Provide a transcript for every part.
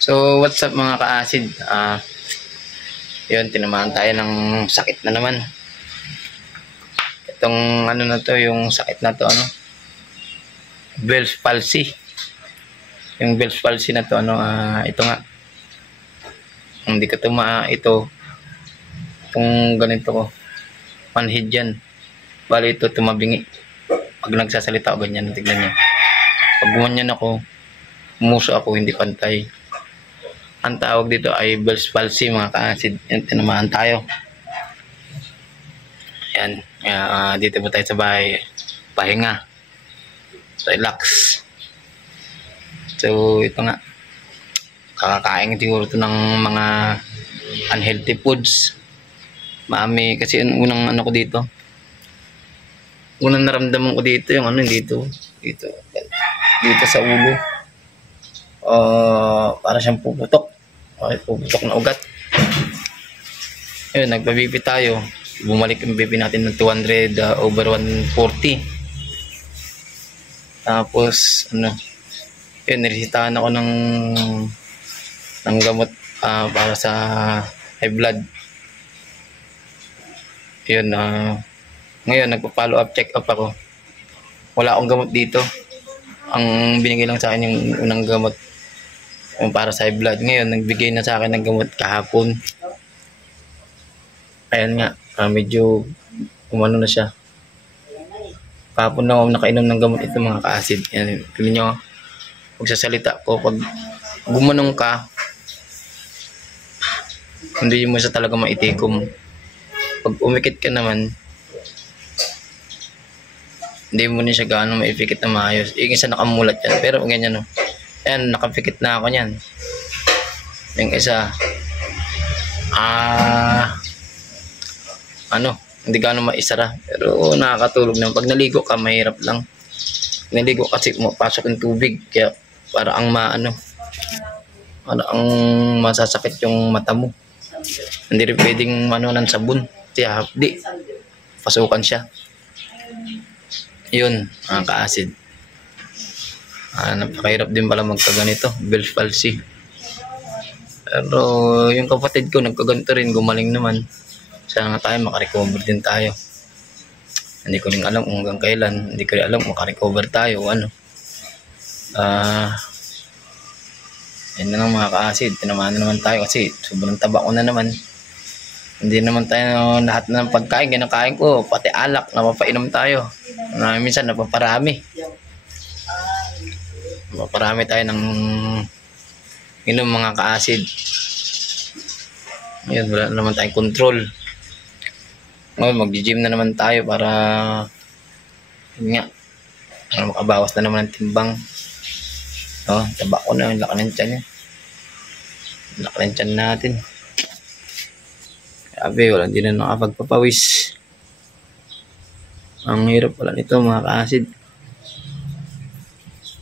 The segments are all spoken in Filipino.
So, what's up mga ka-acid? Yun, tinamaan tayo ng sakit na naman. Itong ano na to, yung sakit na to, Bell's palsy. Yung Bell's palsy na to, ito nga. Hindi ko ito, itong ganito ko. Manhid yan. Bali ito, tumabingi. Pag nagsasalita ako, ganyan, tignan nyo. Pag gumanyan ako, umuso ako, hindi pantay. Ang tawag dito ay Bell's palsy mga ka-acid. Yan, tinamaan tayo. Yan. Dito po tayo sa bahay. Pahinga. Relax. So, ito nga. Kakakain siguro ito ng mga unhealthy foods. Mami, kasi unang ko dito. Unang naramdaman ko dito, yung dito. Dito sa ulo. Para siyang puputok. Puputok na ugat. Ayun, nagpa-BP tayo. Bumalik yung BP natin ng 200 over 140. Tapos, yun, niresitahan ako ng gamot para sa high blood. Yun, ngayon, nagpa-follow up, check up ako. Wala akong gamot dito. Ang binigay lang sa akin yung unang gamot yung para sa high blood. Ngayon, nagbigay na sa akin ng gamot kahapon. Ayan nga, medyo umano na siya. Kahapon na ako nakainom ng gamot ito mga ka-acid. Yan, tignan nyo, pagsasalita ko, pag gumanong ka, hindi mo siya talaga maitikom. Pag umikit ka naman, hindi mo na siya gaano maipikit na maayos. Yung isa nakamulat yan, pero ganyan ayan, nakapikit na ako yan. Yung isa, hindi gaano maisara. Pero nakakatulog naman. Pag naligo ka, mahirap lang. Naligo kasi pumapasok yung tubig. Kaya para ang para ang masasakit yung mata mo. Hindi rin pwedeng ng sabon. Kaya hapdi. Pasukan siya. Yun, mga ka-acid. Napakahirap din pala magkaganito. Bell's palsy. Pero yung kapatid ko nagkaganito rin, gumaling naman. Sana nga tayo makarecover din tayo. Hindi ko rin alam kung hanggang kailan. Hindi ko rin alam kung makarecover tayo o ano. Yan na lang mga ka-acid. Tinamaan na naman tayo kasi sobrang taba ko na naman. Hindi naman tayo lahat ng pagkain. Kinakain ko, pati alak, napapainom tayo. Minsan napaparami. Napaparami tayo ng inom mga ka-acid. Ngayon, wala naman tayong control. Ngayon, mag-gym na naman tayo para makabawas na naman ng timbang. Taba ko na, laki ng tiyan niya. Laki ng tiyan natin. Sabi, wala din na nakapagpapawis. Ang hirap pala nito mga ka-acid.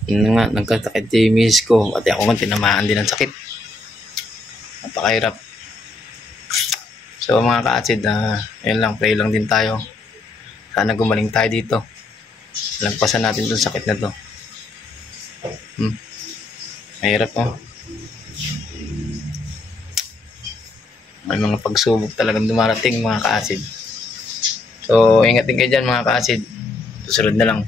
Nagkasakit yung miss ko. Pati ako nga tinamaan din ng sakit. Napakahirap. So mga ka-acid, yun lang, pray lang din tayo. Sana gumaling tayo dito. Lagpasan natin itong sakit na to. Mahirap May mga pagsubok talagang dumarating mga ka-acid. So ingatin kayo dyan mga ka-acid. Susunod na lang.